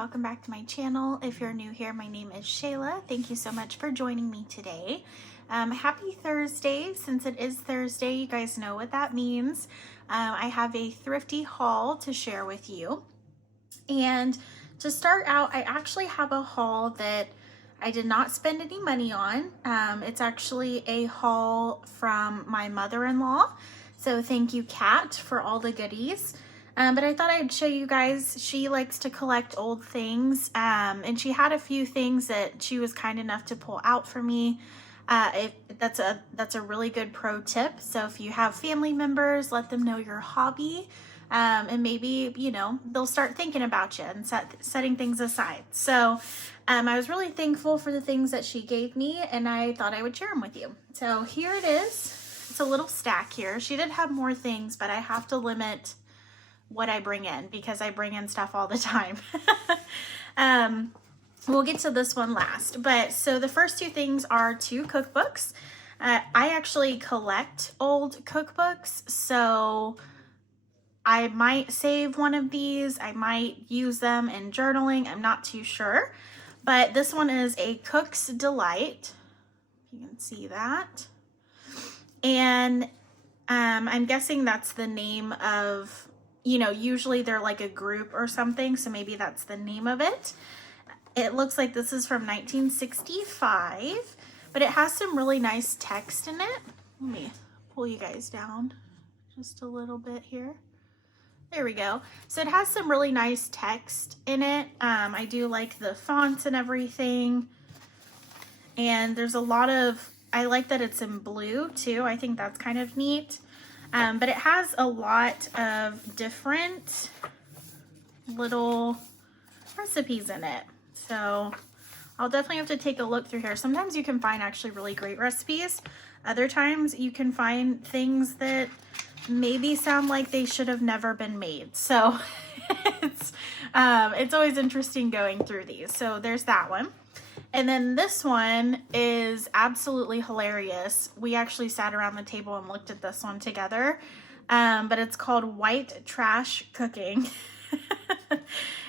welcome back to my channel. If you're new here, my name is Shayla. Thank you so much for joining me today. Happy Thursday. Since it is Thursday, you guys know what that means. I have a thrifty haul to share with you. And to start out, I actually have a haul that I did not spend any money on. It's actually a haul from my mother-in-law. So thank you, Kat, for all the goodies. But I thought I'd show you guys. She likes to collect old things, and she had a few things that she was kind enough to pull out for me. That's a really good pro tip. So if you have family members, let them know your hobby, and maybe, you know, they'll start thinking about you and setting things aside. So I was really thankful for the things that she gave me, and I thought I would share them with you. So here it is. It's a little stack here. She did have more things, but I have to limit what I bring in because I bring in stuff all the time. We'll get to this one last, but so the first two things are two cookbooks. I actually collect old cookbooks, so I might save one of these. I might use them in journaling. I'm not too sure, but this one is A Cook's Delight. You can see that. And I'm guessing that's the name of, you know, usually they're like a group or something, so maybe that's the name of it. It looks like this is from 1965, but it has some really nice text in it. Let me pull you guys down just a little bit here. There we go. So it has some really nice text in it. I do like the fonts and everything. And there's a lot of, I like that it's in blue too. I think that's kind of neat. But it has a lot of different little recipes in it. So I'll definitely have to take a look through here. Sometimes you can find actually really great recipes. Other times you can find things that maybe sound like they should have never been made. So it's always interesting going through these. So there's that one. And then this one is absolutely hilarious. We actually sat around the table and looked at this one together, but it's called White Trash Cooking.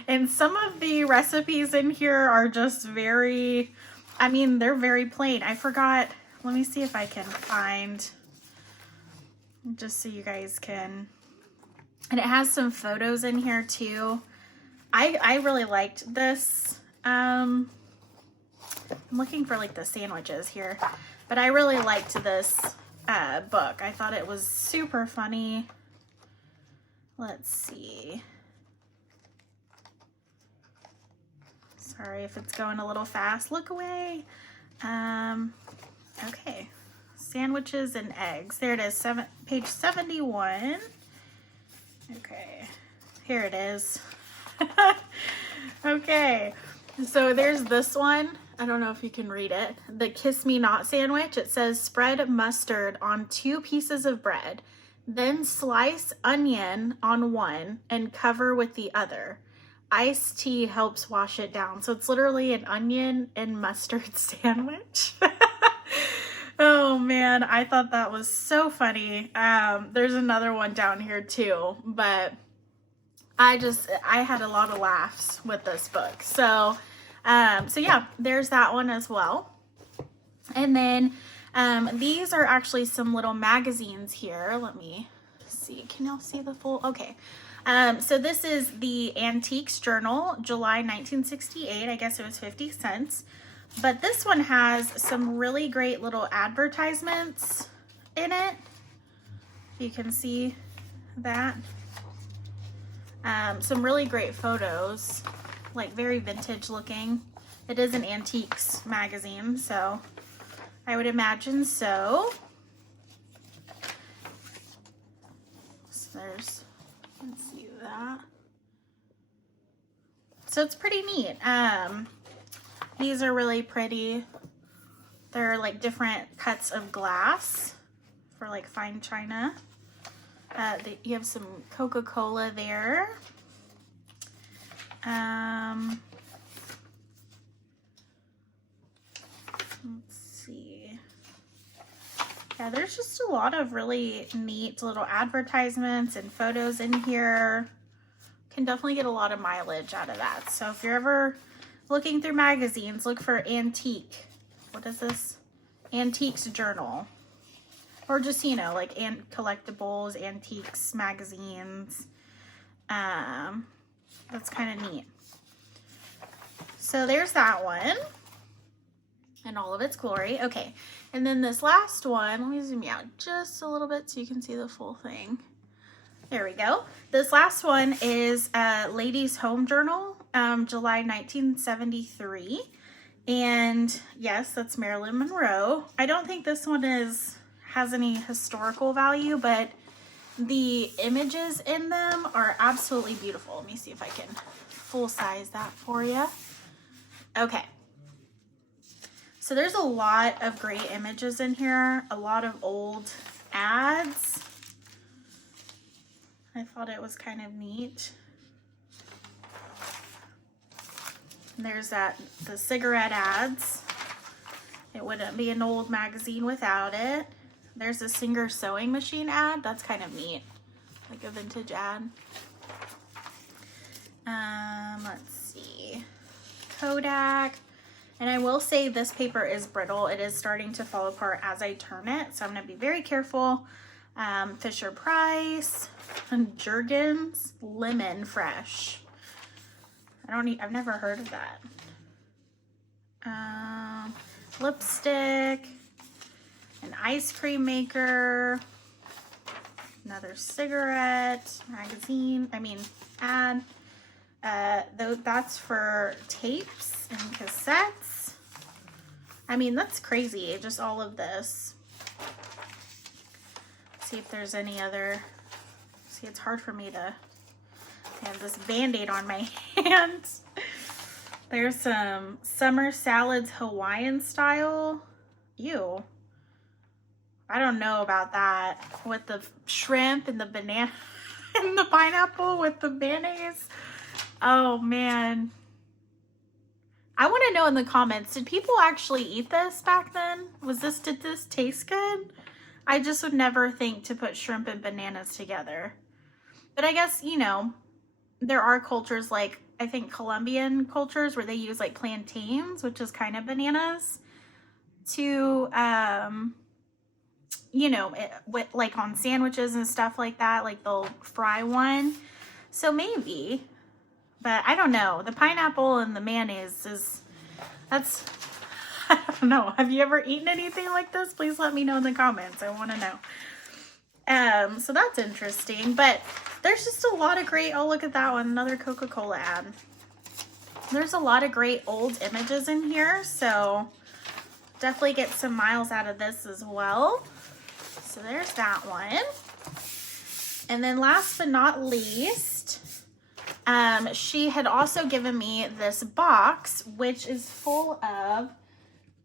And some of the recipes in here are just very, I mean, they're very plain. I forgot, let me see if I can find, just so you guys can, and it has some photos in here too. I really liked this. I'm looking for like the sandwiches here, but I really liked this book. I thought it was super funny. Let's see. Sorry if it's going a little fast. Look away. Okay. Sandwiches and eggs. There it is. Page 71. Okay. Here it is. Okay. So there's this one. I don't know if you can read it. The Kiss Me Not sandwich. It says spread mustard on 2 pieces of bread, then slice onion on one and cover with the other. Iced tea helps wash it down. So it's literally an onion and mustard sandwich. Oh man, I thought that was so funny. There's another one down here too, but I had a lot of laughs with this book. So yeah, there's that one as well. And then these are actually some little magazines here. Let me see. Can y'all see the full? Okay. So this is the Antiques Journal, July 1968. I guess it was 50 cents. But this one has some really great little advertisements in it. You can see that. Some really great photos, like very vintage looking. It is an antiques magazine, so I would imagine so. So there's, let's see that. So it's pretty neat. These are really pretty. They're like different cuts of glass for like fine china. You have some Coca-Cola there. Let's see. Yeah, there's just a lot of really neat little advertisements and photos in here. can definitely get a lot of mileage out of that. So if you're ever looking through magazines, look for antique. What is this? Antiques journal. Or just, you know, like collectibles, antiques, magazines. That's kind of neat. So there's that one in all of its glory. Okay, and then this last one, let me zoom you out just a little bit so you can see the full thing. There we go. This last one is Ladies Home Journal, July 1973. And yes, that's Marilyn Monroe. I don't think this one has any historical value, but the images in them are absolutely beautiful. Let me see if I can full size that for you. Okay. So there's a lot of great images in here, a lot of old ads. I thought it was kind of neat. There's the cigarette ads. It wouldn't be an old magazine without it. There's a Singer sewing machine ad. That's kind of neat, like a vintage ad. Let's see. Kodak. And I will say this paper is brittle. It is starting to fall apart as I turn it, so I'm going to be very careful. Fisher Price, and Jergens Lemon Fresh. I've never heard of that. Lipstick, an ice cream maker, another cigarette magazine. Ad. That's for tapes and cassettes. That's crazy. Just all of this. See if there's any other. See, it's hard for me to have this band-aid on my hands. There's some summer salads Hawaiian style. Ew. I don't know about that. With the shrimp and the banana and the pineapple with the mayonnaise. Oh man. I want to know in the comments, did people actually eat this back then? Did this taste good? I just would never think to put shrimp and bananas together. But I guess, there are cultures like, I think Colombian cultures where they use like plantains, which is kind of bananas, to, with like on sandwiches and stuff like that, like they'll fry one. So maybe, but I don't know. The pineapple and the mayonnaise that's, I don't know. Have you ever eaten anything like this? Please let me know in the comments. I want to know. So that's interesting, but there's just a lot of great, oh, look at that one. Another Coca-Cola ad. There's a lot of great old images in here. So definitely get some miles out of this as well. So there's that one. And then last but not least, she had also given me this box, which is full of,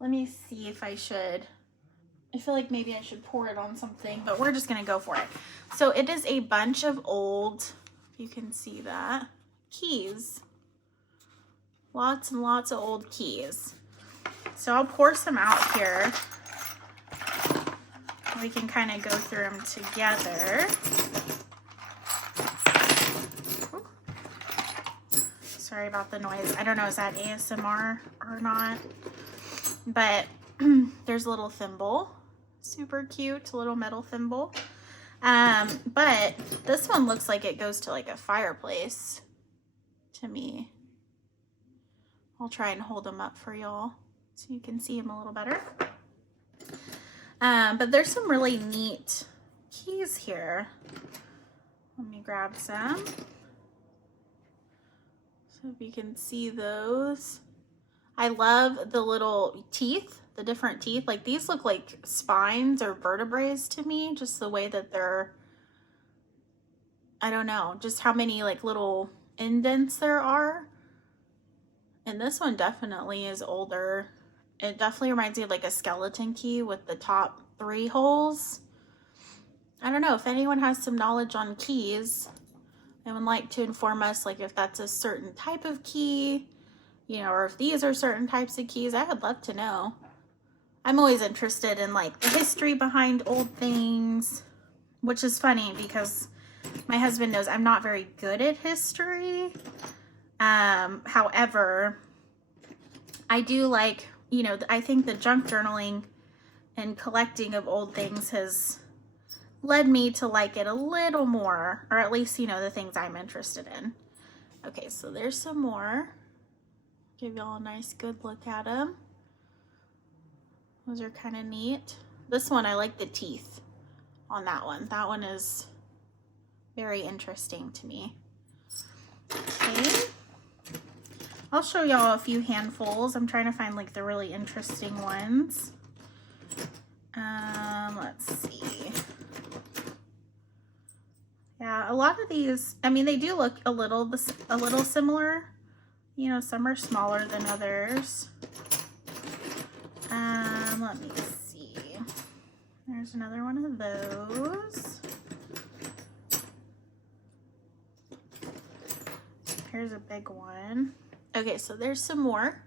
let me see if I feel like maybe I should pour it on something, but we're just going to go for it. So it is a bunch of old, if you can see that, keys. Lots and lots of old keys. So I'll pour some out here. We can kind of go through them together. Sorry about the noise. I don't know, is that ASMR or not? But there's a little thimble. Super cute little metal thimble. But this one looks like it goes to like a fireplace to me. I'll try and hold them up for y'all so you can see them a little better. But there's some really neat keys here. Let me grab some. So if you can see those. I love the little teeth, the different teeth. Like these look like spines or vertebrae to me, just the way that they're, I don't know, just how many like little indents there are. And this one definitely is older. It definitely reminds me of like a skeleton key with the top 3 holes. I don't know if anyone has some knowledge on keys and would like to inform us, like if that's a certain type of key, or if these are certain types of keys. I would love to know. I'm always interested in like the history behind old things, which is funny because My husband knows I'm not very good at history. However, I do like, you know, I think the junk journaling and collecting of old things has led me to like it a little more, or at least, you know, the things I'm interested in. Okay, so there's some more. Give y'all a nice good look at them. Those are kind of neat. This one, I like the teeth on that one. That one is very interesting to me. Okay. I'll show y'all a few handfuls. I'm trying to find like the really interesting ones. Let's see. Yeah, a lot of these, I mean, they do look a little similar. You know, some are smaller than others. Let me see. There's another one of those. Here's a big one. Okay, so there's some more.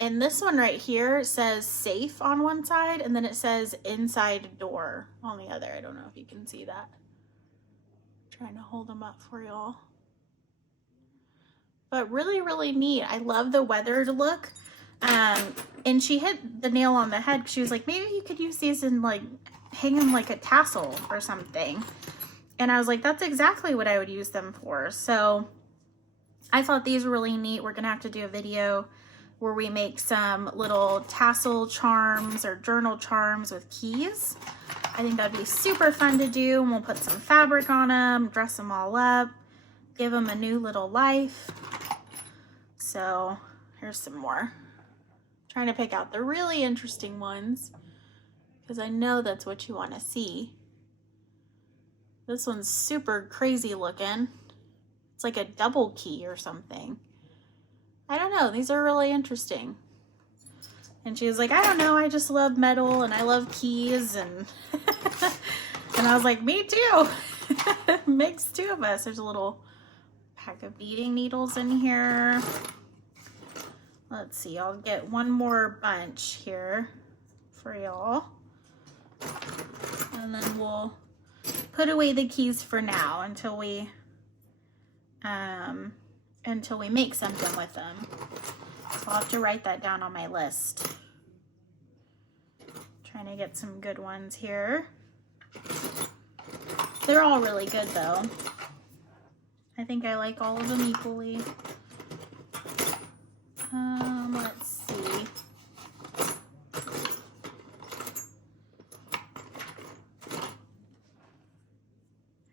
And this one right here says safe on one side, and then it says inside door on the other. I don't know if you can see that. I'm trying to hold them up for y'all. But really, really neat. I love the weathered look. And she hit the nail on the head. She was like, maybe you could use these in like hanging like a tassel or something. And I was like, that's exactly what I would use them for. So I thought these were really neat. We're gonna have to do a video where we make some little tassel charms or journal charms with keys. I think that'd be super fun to do. And we'll put some fabric on them, dress them all up, give them a new little life. So here's some more. Trying to pick out the really interesting ones because I know that's what you want to see. This one's super crazy looking. It's like a double key or something. I don't know. These are really interesting. And she was like, I don't know. I just love metal and I love keys. And and I was like, me too. Makes two of us. There's a little pack of knitting needles in here. Let's see. I'll get one more bunch here for y'all. And then we'll put away the keys for now until we make something with them. So I'll have to write that down on my list. Trying to get some good ones here. They're all really good though. I think I like all of them equally. Let's see.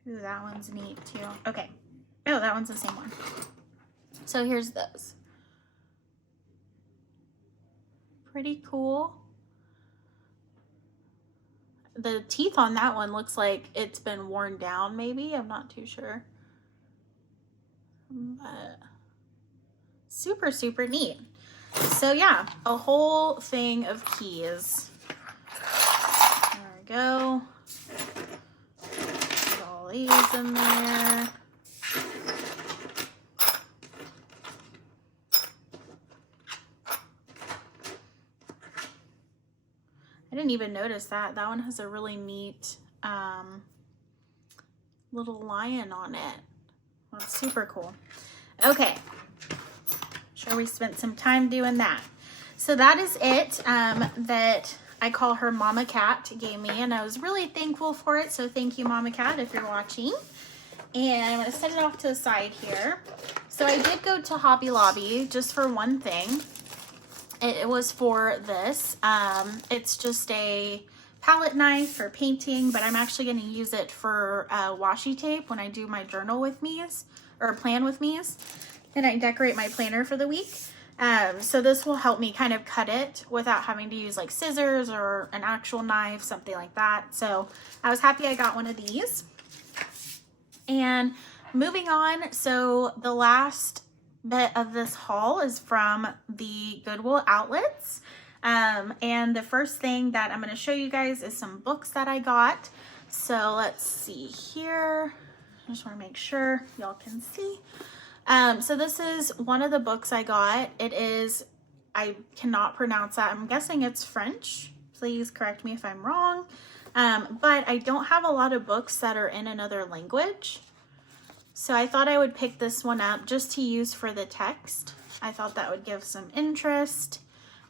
Ooh, that one's neat too. Okay. Oh, that one's the same one. So here's those. Pretty cool. The teeth on that one looks like it's been worn down maybe. I'm not too sure. But super, super neat. So yeah, a whole thing of keys. There we go. Put all these in there. I didn't even notice that. That one has a really neat little lion on it. That's super cool. Okay. Sure, we spent some time doing that. So that is it that I call her Mama Cat gave me, and I was really thankful for it. So thank you, Mama Cat, if you're watching. And I'm going to set it off to the side here. So I did go to Hobby Lobby just for one thing. It was for this. It's just a palette knife for painting, but I'm actually going to use it for washi tape when I do my journal with me's or plan with me's, and I decorate my planner for the week. So this will help me kind of cut it without having to use like scissors or an actual knife, something like that. So I was happy I got one of these. And moving on, so the last bit of this haul is from the Goodwill outlets. And the first thing that I'm going to show you guys is some books that I got. So let's see here. I just want to make sure y'all can see. So this is one of the books I got. It is, I cannot pronounce that. I'm guessing it's French. Please correct me if I'm wrong. But I don't have a lot of books that are in another language. So I thought I would pick this one up just to use for the text. I thought that would give some interest.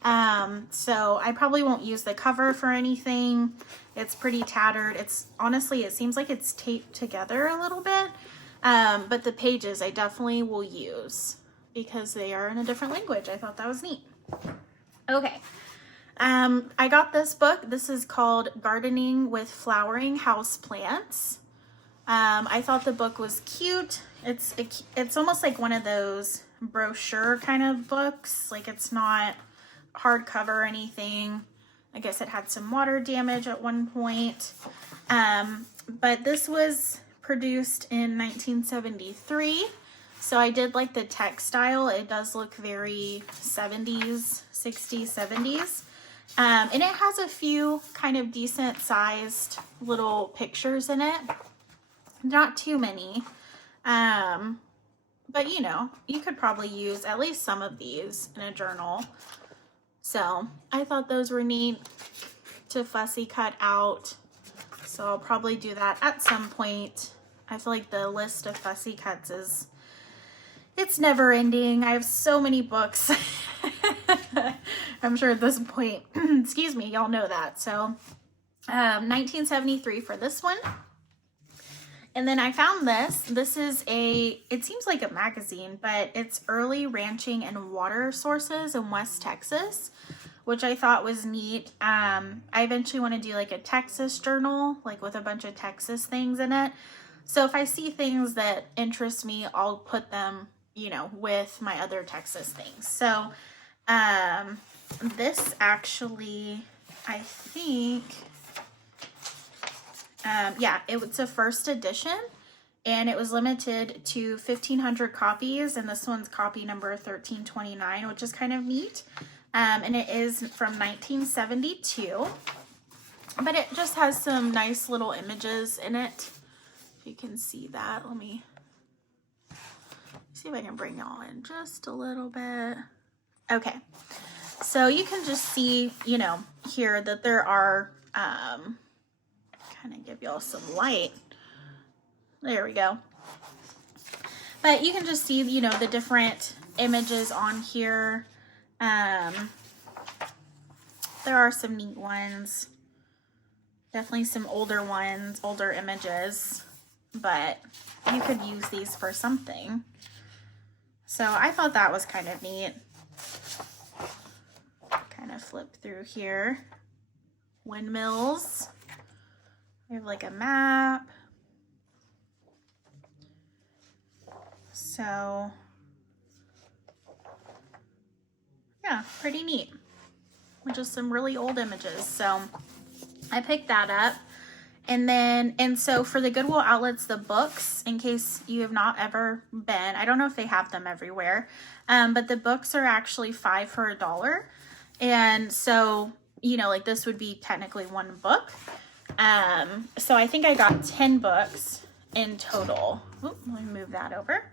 So I probably won't use the cover for anything. It's pretty tattered. It's honestly, it seems like it's taped together a little bit. But the pages I definitely will use because they are in a different language. I thought that was neat. Okay. I got this book. This is called Gardening with Flowering Houseplants. I thought the book was cute. It's almost like one of those brochure kind of books. Like it's not hardcover or anything. I guess it had some water damage at one point. But this was produced in 1973. So I did like the textile. It does look very 70s, 60s, 70s. And it has a few kind of decent sized little pictures in it. Not too many. But you know, you could probably use at least some of these in a journal. So I thought those were neat to fussy cut out. So I'll probably do that at some point. I feel like the list of fussy cuts it's never ending. I have so many books. I'm sure at this point, excuse me, y'all know that. So 1973 for this one. And then I found this. This is it seems like a magazine, but it's Early Ranching and Water Sources in West Texas, which I thought was neat. I eventually want to do like a Texas journal, like with a bunch of Texas things in it. So if I see things that interest me, I'll put them, you know, with my other Texas things. So this actually, I think, yeah, it's a first edition and it was limited to 1,500 copies. And this one's copy number 1329, which is kind of neat. And it is from 1972, but it just has some nice little images in it. If you can see that, let me see if I can bring y'all in just a little bit. Okay, so you can just see, you know, here that there are, kind of give y'all some light. There we go. But you can just see, you know, the different images on here. There are some neat ones. Definitely some older ones, older images, but you could use these for something. So I thought that was kind of neat. Kind of flip through here. Windmills. We have like a map. So yeah, pretty neat. With just some really old images. So I picked that up. And so for the Goodwill outlets, the books, in case you have not ever been, I don't know if they have them everywhere, but the books are actually $5 for $1. And so, you know, like this would be technically one book. So I think I got 10 books in total. Oop, let me move that over.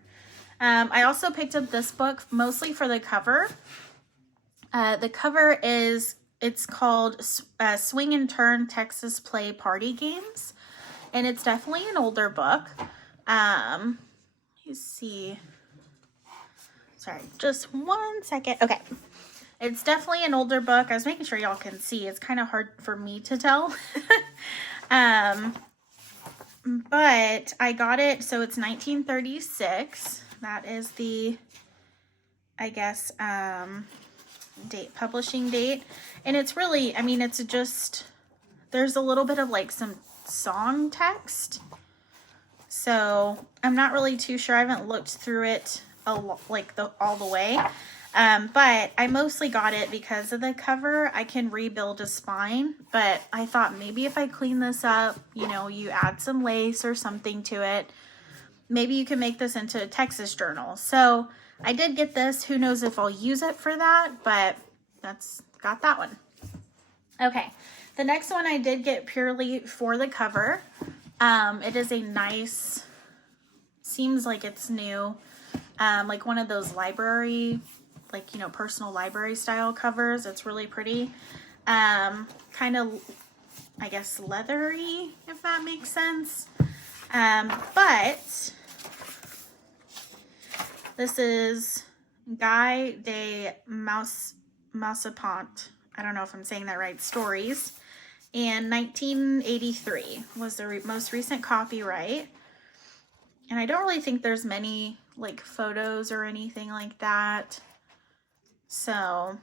I also picked up this book mostly for the cover. The cover it's called Swing and Turn Texas Play Party Games. And it's definitely an older book. You see. Sorry, just one second. Okay. It's definitely an older book. I was making sure y'all can see. It's kind of hard for me to tell. But I got it. So it's 1936. That is the, I guess, publishing date. And it's really, I mean, it's just, there's a little bit of like some song text. So I'm not really too sure. I haven't looked through it all the way. But I mostly got it because of the cover. I can rebuild a spine, but I thought maybe if I clean this up, you know, you add some lace or something to it, maybe you can make this into a Texas journal. So I did get this. Who knows if I'll use it for that, but got that one. Okay. The next one I did get purely for the cover. It is a nice, seems like it's new, like one of those library, like, you know, personal library style covers. It's really pretty. Kind of I guess, leathery, if that makes sense. But this is Guy de Mausapant. I don't know if I'm saying that right. Stories. And 1983 was the most recent copyright. And I don't really think there's many like photos or anything like that. So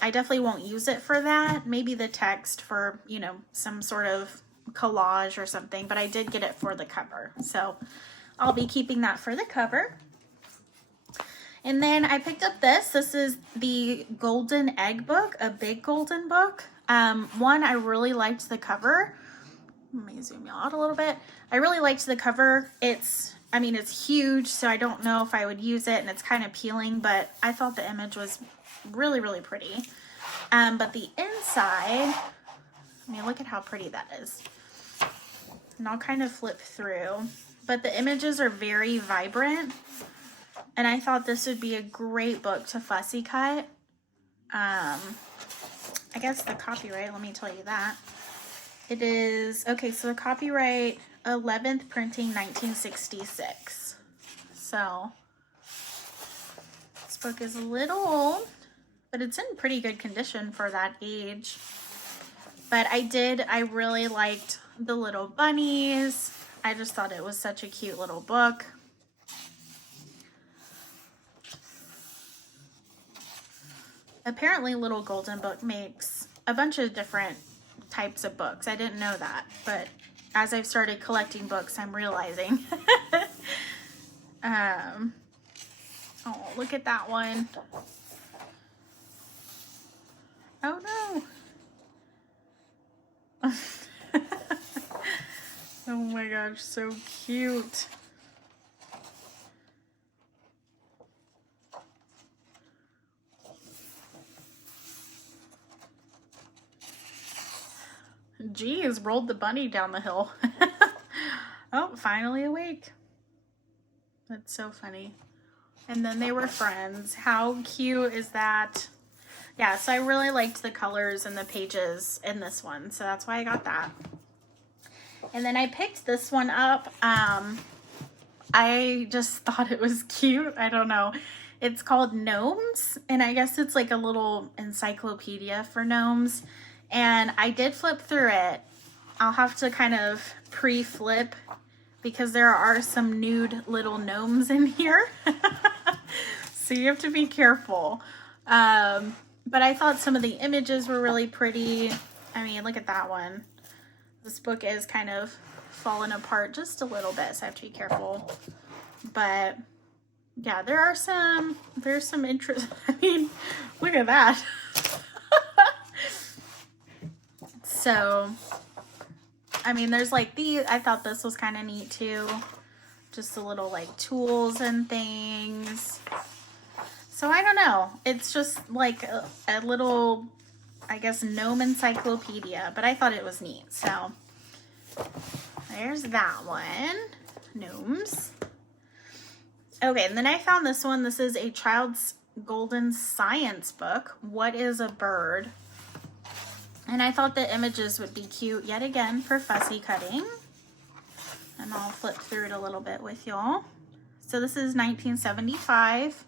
I definitely won't use it for that. Maybe the text for, you know, some sort of collage or something. But I did get it for the cover. So I'll be keeping that for the cover. And then I picked up this. This is the Golden Egg book, a big golden book. One, I really liked the cover. Let me zoom out a little bit. I really liked the cover. It's huge, so I don't know if I would use it, and it's kind of peeling, but I thought the image was really, really pretty. But the inside, I mean, look at how pretty that is. And I'll kind of flip through. But the images are very vibrant. And I thought this would be a great book to fussy cut. I guess the copyright, let me tell you that. It is, okay, so the copyright, 11th printing, 1966. So, this book is a little old, but it's in pretty good condition for that age. But I really liked the little bunnies. I just thought it was such a cute little book. Apparently Little Golden Book makes a bunch of different types of books. I didn't know that, but as I've started collecting books, I'm realizing. Oh, look at that one. Oh no. Oh my gosh, so cute. Geez, rolled the bunny down the hill. Oh, finally awake. That's so funny. And then they were friends. How cute is that? Yeah, so I really liked the colors and the pages in this one, so that's why I got that. And then I picked this one up. I just thought it was cute. I don't know. It's called Gnomes, and I guess it's like a little encyclopedia for gnomes. And I did flip through it. I'll have to kind of pre-flip because there are some nude little gnomes in here. So you have to be careful. But I thought some of the images were really pretty. I mean, look at that one. This book is kind of falling apart just a little bit, so I have to be careful. But yeah, there's some interest. I mean, look at that. So, I mean, there's like these. I thought this was kind of neat too. Just a little like tools and things. So I don't know. It's just like a little, I guess, gnome encyclopedia. But I thought it was neat. So there's that one. Gnomes. Okay, and then I found this one. This is a child's golden science book. What is a bird? And I thought the images would be cute yet again for fussy cutting. And I'll flip through it a little bit with y'all. So this is 1975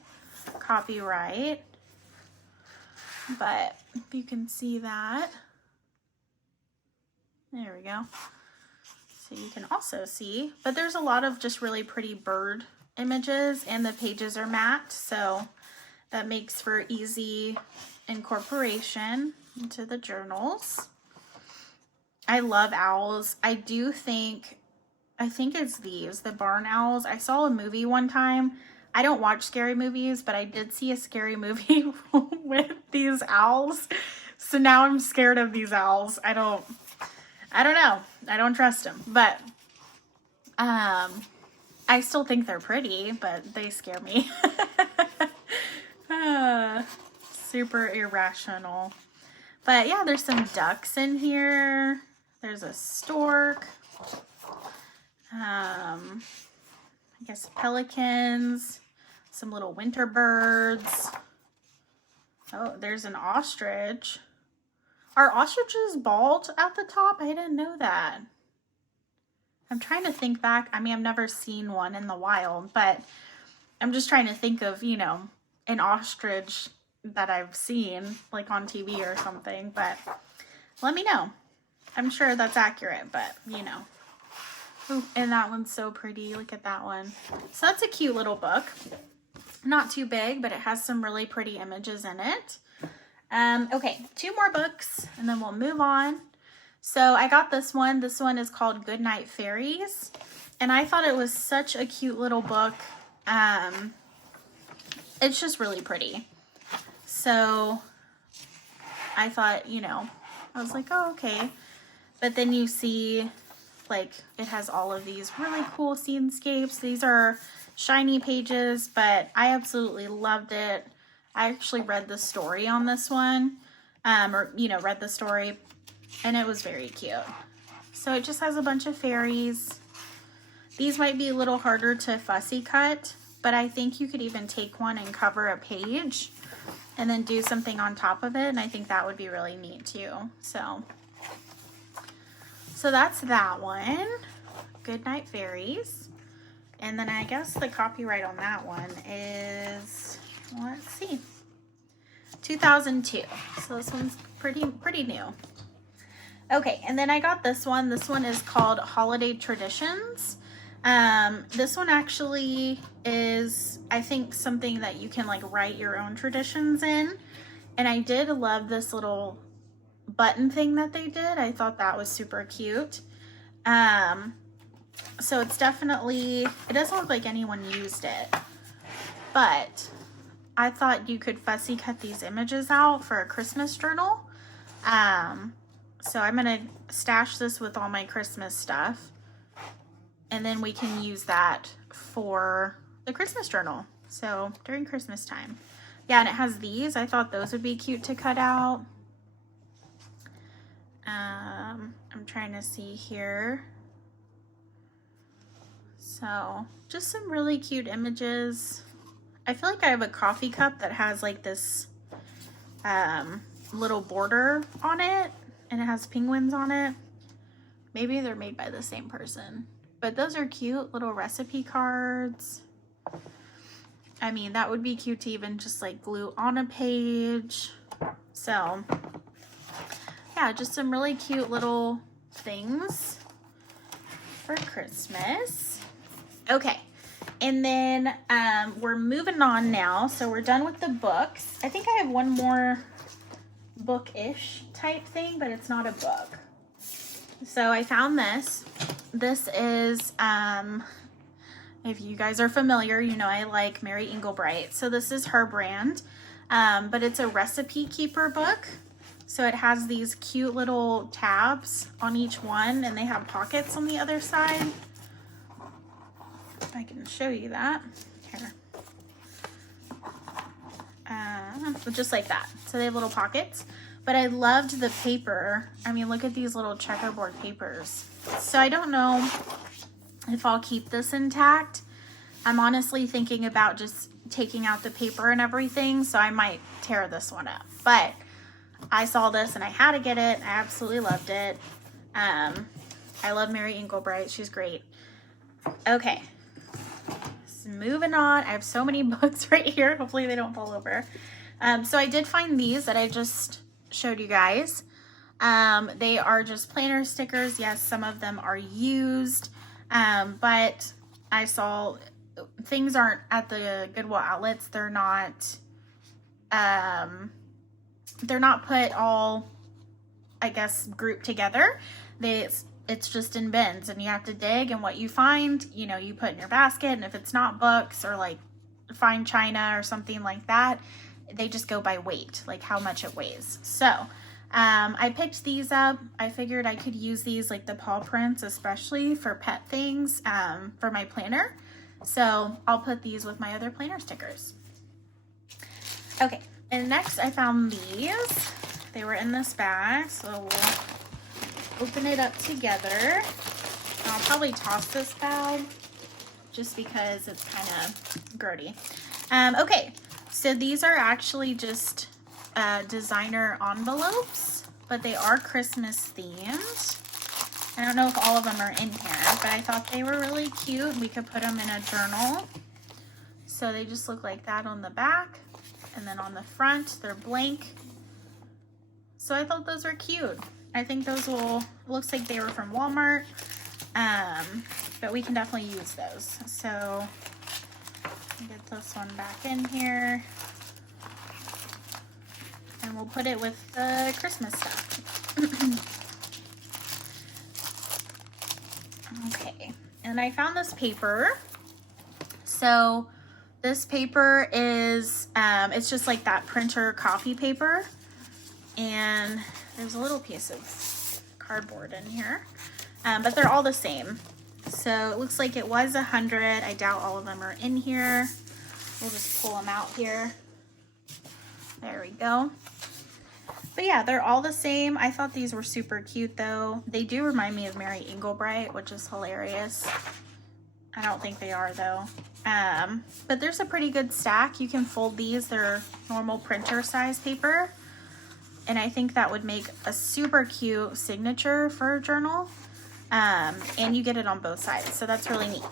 copyright. But if you can see that. There we go. So you can also see. But there's a lot of just really pretty bird images, and the pages are matte. So that makes for easy incorporation into the journals. I love owls. I think it's these, the barn owls. I saw a movie one time. I don't watch scary movies, but I did see a scary movie with these owls. So now I'm scared of these owls. I don't know. I don't trust them, but I still think they're pretty, but they scare me. Super irrational. But yeah, there's some ducks in here. There's a stork. I guess pelicans. Some little winter birds. Oh, there's an ostrich. Are ostriches bald at the top? I didn't know that. I'm trying to think back. I mean, I've never seen one in the wild, but I'm just trying to think of, you know, an ostrich that I've seen like on TV or something, but let me know. I'm sure that's accurate, but you know. Ooh, and that one's so pretty. Look at that one. So that's a cute little book. Not too big, but it has some really pretty images in it. Okay, 2 more books and then we'll move on. So I got this one. This one is called Goodnight Fairies. And I thought it was such a cute little book. It's just really pretty. So I thought, you know, I was like, oh, okay. But then you see, like, it has all of these really cool scenescapes. These are shiny pages, but I absolutely loved it. I actually read the story on this one, or, you know, read the story, and it was very cute. So it just has a bunch of fairies. These might be a little harder to fussy cut, but I think you could even take one and cover a page and then do something on top of it, and I think that would be really neat too. So that's that one, Goodnight Fairies. And then I guess the copyright on that one is, let's see, 2002. So this one's pretty new. Okay, and then I got this one. This one is called Holiday Traditions. This one actually is, I think, something that you can like write your own traditions in. And I did love this little button thing that they did. I thought that was super cute. So it's definitely, it doesn't look like anyone used it, but I thought you could fussy cut these images out for a Christmas journal. So I'm going to stash this with all my Christmas stuff, and then we can use that for the Christmas journal. So during Christmas time. Yeah, and it has these. I thought those would be cute to cut out. I'm trying to see here. So just some really cute images. I feel like I have a coffee cup that has like this little border on it, and it has penguins on it. Maybe they're made by the same person, but those are cute little recipe cards. I mean, that would be cute to even just like glue on a page. So yeah, just some really cute little things for Christmas. Okay, and then we're moving on now. So we're done with the books. I think I have one more book-ish type thing, but it's not a book. So I found this. This is, if you guys are familiar, you know I like Mary Englebright. So this is her brand, but it's a recipe keeper book. So it has these cute little tabs on each one, and they have pockets on the other side. If I can show you that. Here. Just like that. So they have little pockets. But I loved the paper. I mean, look at these little checkerboard papers. So I don't know if I'll keep this intact. I'm honestly thinking about just taking out the paper and everything, so I might tear this one up. But I saw this and I had to get it. I absolutely loved it. I love Mary Englebright. She's great. Okay. So moving on. I have so many books right here. Hopefully they don't fall over. So I did find these that I just showed you guys. They are just planner stickers. Yes, some of them are used. But I saw things aren't at the Goodwill outlets. They're not put all, I guess, grouped together. It's just in bins, and you have to dig, and what you find, you know, you put in your basket. And if it's not books or like fine china or something like that, they just go by weight, like how much it weighs. So I picked these up. I figured I could use these, like the paw prints, especially for pet things, for my planner. So I'll put these with my other planner stickers. Okay, and next I found these. They were in this bag, so we'll open it up together. I'll probably toss this bag just because it's kind of grody. Okay, so these are actually just designer envelopes, but they are Christmas themed. I don't know if all of them are in here, but I thought they were really cute. We could put them in a journal. So they just look like that on the back, and then on the front, they're blank. So I thought those were cute. I think those will, looks like they were from Walmart, but we can definitely use those. So get this one back in here, and we'll put it with the Christmas stuff. Okay, and I found this paper. So this paper is, it's just like that printer copy paper. And there's a little piece of cardboard in here, but they're all the same. So it looks like it was 100. I doubt all of them are in here. We'll just pull them out here. There we go. But yeah, they're all the same. I thought these were super cute though. They do remind me of Mary Inglebright, which is hilarious. I don't think they are though. But there's a pretty good stack. You can fold these. They're normal printer size paper. And I think that would make a super cute signature for a journal. And you get it on both sides. So that's really neat.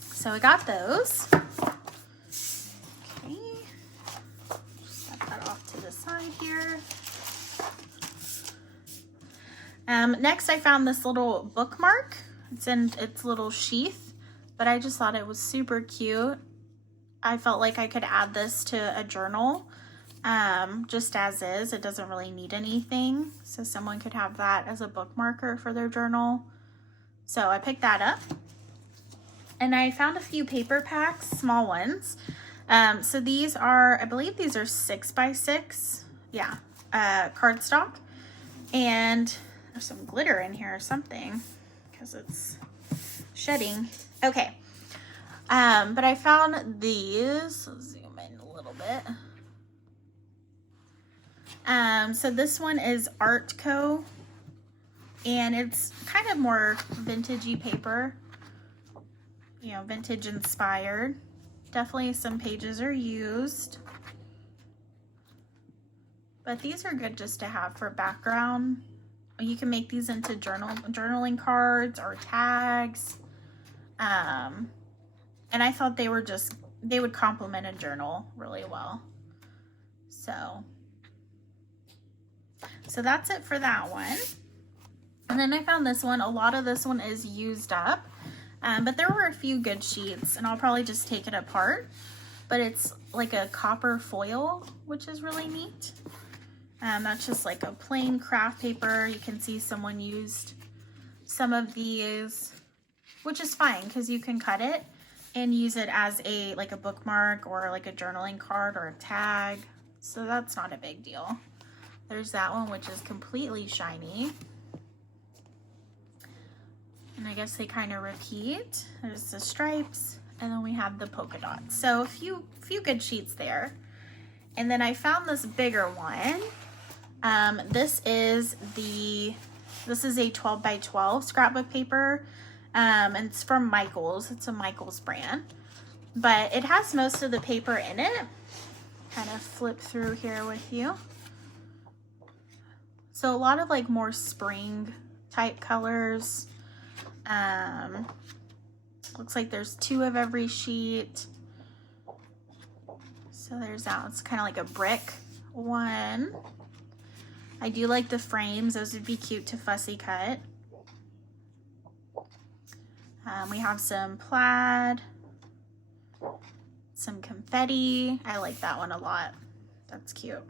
So I got those. Okay. Set that off to the side here. Next I found this little bookmark. It's in its little sheath, but I just thought it was super cute. I felt like I could add this to a journal. Just as is. It doesn't really need anything. So someone could have that as a bookmarker for their journal. So I picked that up. And I found a few paper packs, small ones. So these are, I believe these are 6x6. Yeah, cardstock. And there's some glitter in here or something because it's shedding. Okay. But I found these. Let's zoom in a little bit. So this one is Art Co. And it's kind of more vintagey paper, you know, vintage inspired. Definitely some pages are used. But these are good just to have for background. You can make these into journaling cards or tags. And I thought they would complement a journal really well. So that's it for that one. And then I found this one. A lot of this one is used up, but there were a few good sheets, and I'll probably just take it apart. But it's like a copper foil, which is really neat. That's just like a plain craft paper. You can see someone used some of these, which is fine because you can cut it and use it as like a bookmark or like a journaling card or a tag. So that's not a big deal. There's that one, which is completely shiny. And I guess they kind of repeat. There's the stripes, and then we have the polka dots. So a few good sheets there. And then I found this bigger one. This is a 12 by 12 scrapbook paper. And it's from Michaels. It's a Michaels brand. But it has most of the paper in it. Kind of flip through here with you. So a lot of like more spring type colors. Looks like there's 2 of every sheet. So there's that. It's kind of like a brick one. I do like the frames. Those would be cute to fussy cut. We have some plaid, some confetti. I like that one a lot. That's cute.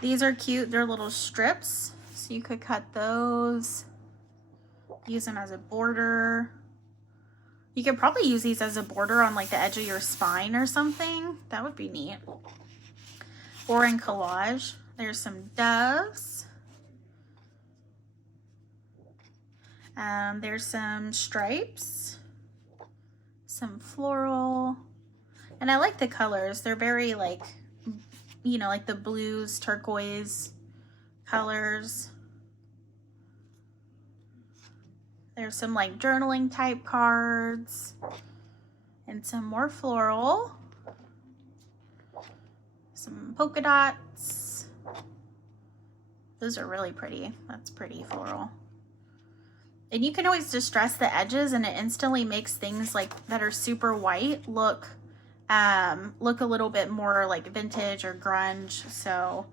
These are cute. They're little strips, so you could cut those, use them as a border. You could probably use these as a border on like the edge of your spine or something. That would be neat. Or in collage. There's some doves. There's some stripes, some floral, and I like the colors. They're very like, you know, like the blues, turquoise colors. There's some like journaling type cards and some more floral, some polka dots, Those are really pretty. That's pretty floral. And you can always distress the edges and it instantly makes things like that are super white look a little bit more like vintage or grunge. So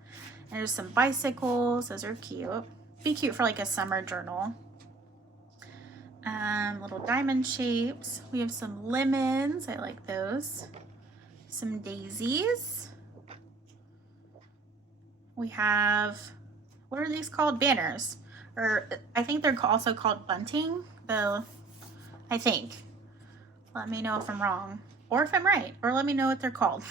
there's some bicycles. Those are cute. Be cute for like a summer journal. Little diamond shapes. We have some lemons. I like those. Some daisies. We have, what are these called? Banners. Or I think they're also called bunting. I think. Let me know if I'm wrong or if I'm right, or let me know what they're called.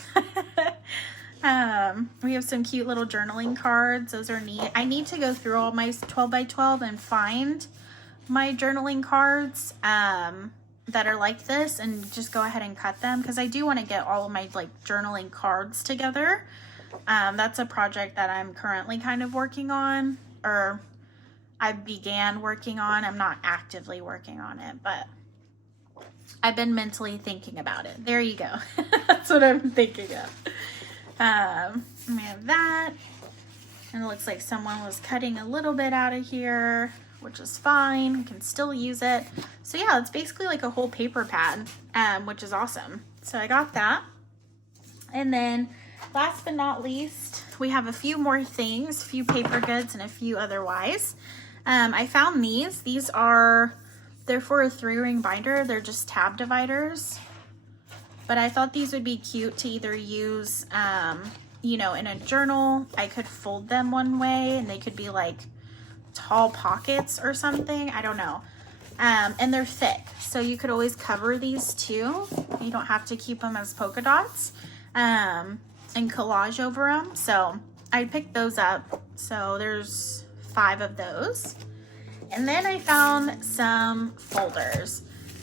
We have some cute little journaling cards. Those are neat. I need to go through all my 12 by 12 and find my journaling cards that are like this and just go ahead and cut them, because I do want to get all of my like journaling cards together. That's a project that I'm currently kind of working on, or I began working on. I'm not actively working on it, but I've been mentally thinking about it. There you go. That's what I'm thinking of. We have that. And it looks like someone was cutting a little bit out of here, which is fine. We can still use it. So yeah, it's basically like a whole paper pad, which is awesome. So I got that. And then last but not least, we have a few more things, a few paper goods and a few otherwise. I found these. They're for a 3-ring binder. They're just tab dividers. But I thought these would be cute to either use, you know, in a journal. I could fold them one way and they could be like tall pockets or something. I don't know. And they're thick, so you could always cover these too. You don't have to keep them as polka dots and collage over them. So I picked those up. So there's 5 of those. And then I found some folders.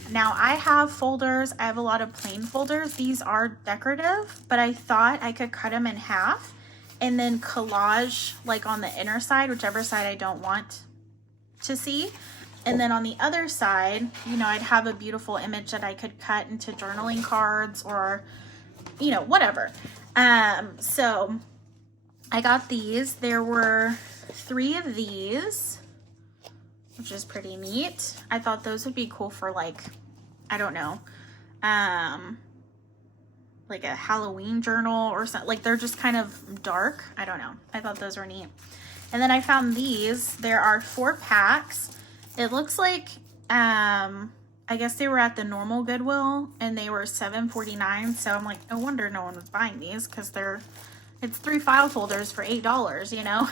Now I have folders. I have a lot of plain folders. These are decorative, but I thought I could cut them in half and then collage like on the inner side, whichever side I don't want to see. And then on the other side, you know, I'd have a beautiful image that I could cut into journaling cards or, you know, whatever. So I got these. There were 3 of these, which is pretty neat. I thought those would be cool for like, I don't know, like a Halloween journal or something. Like they're just kind of dark. I don't know. I thought those were neat. And then I found these. There are 4 packs. It looks like, I guess they were at the normal Goodwill and they were $7.49. So I'm like, no wonder no one was buying these, because it's 3 file folders for $8, you know?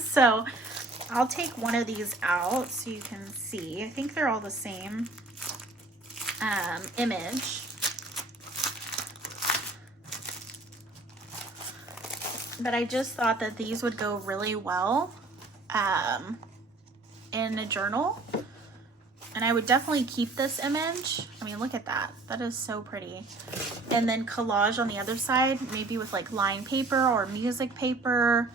So I'll take one of these out so you can see. I think they're all the same image. But I just thought that these would go really well in a journal. And I would definitely keep this image. I mean, look at that. That is so pretty. And then collage on the other side, maybe with like line paper or music paper.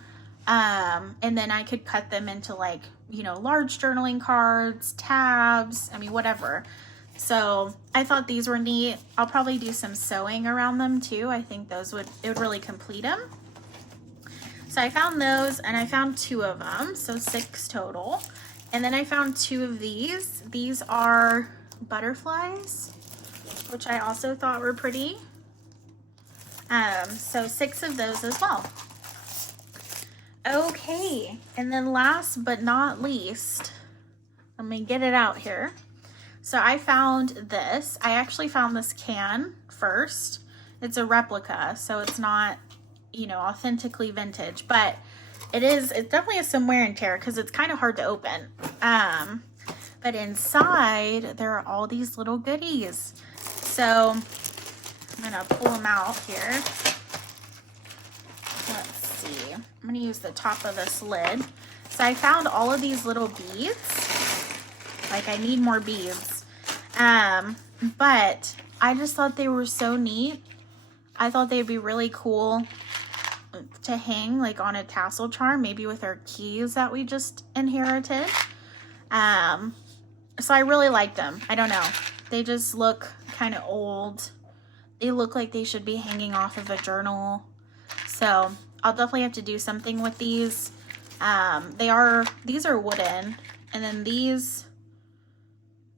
And then I could cut them into like, you know, large journaling cards, tabs, I mean, whatever. So I thought these were neat. I'll probably do some sewing around them too. I think it would really complete them. So I found those, and I found 2 of them, so 6 total. And then I found 2 of these. These are butterflies, which I also thought were pretty. So 6 of those as well. Okay, and then last but not least, let me get it out here. So I found this. I actually found this can first. It's a replica, so it's not, you know, authentically vintage, but it definitely has some wear and tear because it's kind of hard to open. But inside there are all these little goodies. So I'm gonna pull them out here. Let's see. I'm gonna use the top of this lid. So I found all of these little beads. Like, I need more beads. But I just thought they were so neat. I thought they'd be really cool to hang like on a tassel charm, maybe with our keys that we just inherited. So I really like them. I don't know. They just look kind of old. They look like they should be hanging off of a journal. So I'll definitely have to do something with these. These are wooden, and then these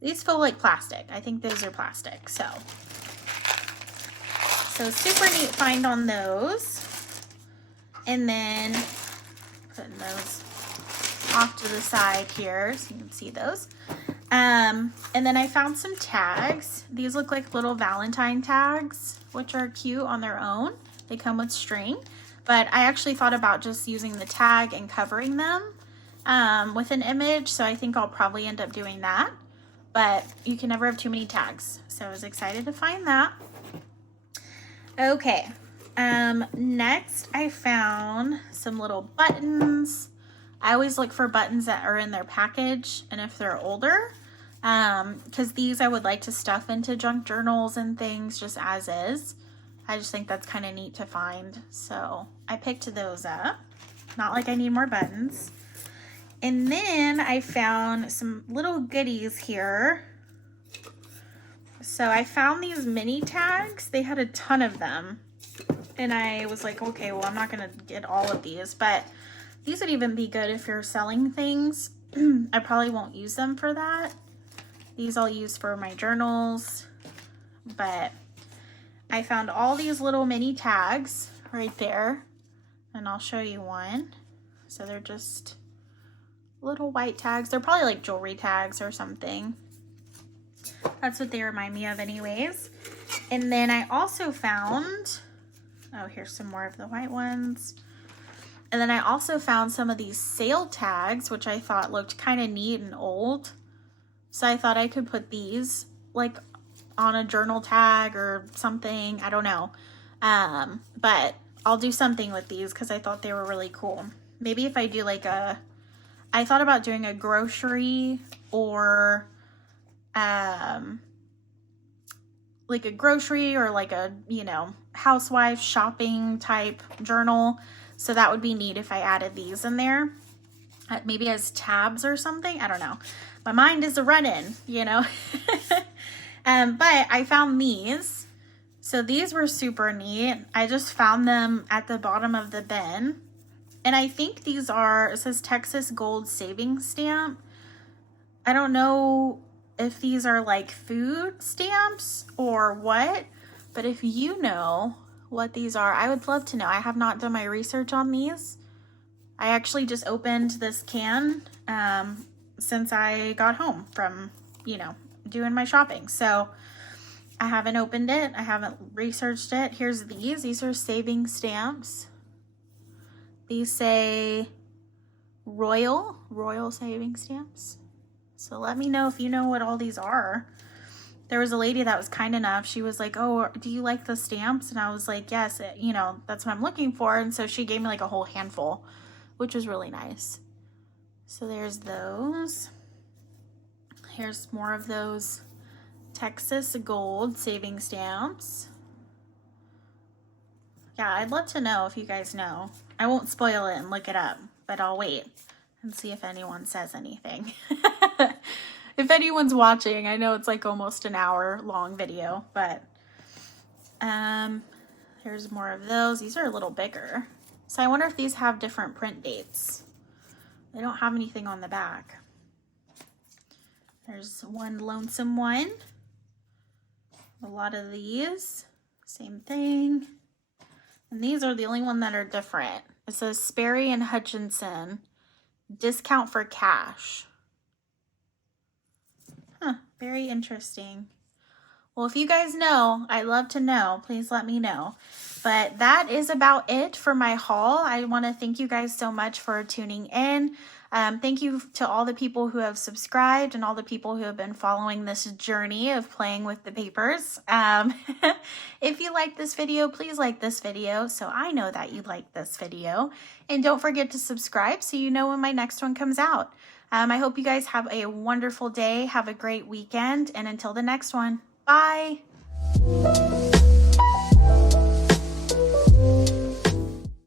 feel like plastic. I think those are plastic. So super neat find on those. And then putting those off to the side here so you can see those. And then I found some tags. These look like little Valentine tags, which are cute on their own. They come with string, but I actually thought about just using the tag and covering them with an image. So I think I'll probably end up doing that, but you can never have too many tags. So I was excited to find that. Okay. Next I found some little buttons. I always look for buttons that are in their package, and if they're older, because these I would like to stuff into junk journals and things just as is. I just think that's kind of neat to find. So I picked those up. Not like I need more buttons. And then I found some little goodies here. So I found these mini tags. They had a ton of them. And I was like, okay, well, I'm not going to get all of these, but these would even be good if you're selling things. I probably won't use them for that. These I'll use for my journals, but I found all these little mini tags right there, and I'll show you one. So they're just little white tags. They're probably like jewelry tags or something. That's what they remind me of anyways. And then I also found, oh, here's some more of the white ones. And then I also found some of these sale tags, which I thought looked kind of neat and old. So I thought I could put these like on a journal tag or something. I don't know. But I'll do something with these because I thought they were really cool. Maybe if I do like I thought about doing a grocery or like a grocery or like a, you know, housewife shopping type journal. So that would be neat if I added these in there. Maybe as tabs or something. I don't know. My mind is a running, you know. But I found these. So these were super neat. I just found them at the bottom of the bin. And I think these are, it says Texas Gold Savings Stamp. I don't know if these are like food stamps or what, but if you know what these are, I would love to know. I have not done my research on these. I actually just opened this can since I got home from, you know, doing my shopping. So I haven't opened it. I haven't researched it. Here's these. These are savings stamps. These say Royal savings stamps. So let me know if you know what all these are. There was a lady that was kind enough. She was like, oh, do you like the stamps? And I was like, yes, you know, that's what I'm looking for. And so she gave me like a whole handful, which was really nice. So there's those. Here's more of those Texas Gold savings stamps. Yeah, I'd love to know if you guys know. I won't spoil it and look it up, but I'll wait and see if anyone says anything. If anyone's watching, I know it's like almost an hour long video, but here's more of those. These are a little bigger. So I wonder if these have different print dates. They don't have anything on the back. There's one lonesome one. A lot of these, same thing. And these are the only one that are different. It says Sperry and Hutchinson, discount for cash. Huh, very interesting. Well, if you guys know, I'd love to know. Please let me know. But that is about it for my haul. I want to thank you guys so much for tuning in. Thank you to all the people who have subscribed and all the people who have been following this journey of playing with the papers. If you like this video, please like this video so I know that you like this video. And don't forget to subscribe so you know when my next one comes out. I hope you guys have a wonderful day. Have a great weekend. And until the next one, bye.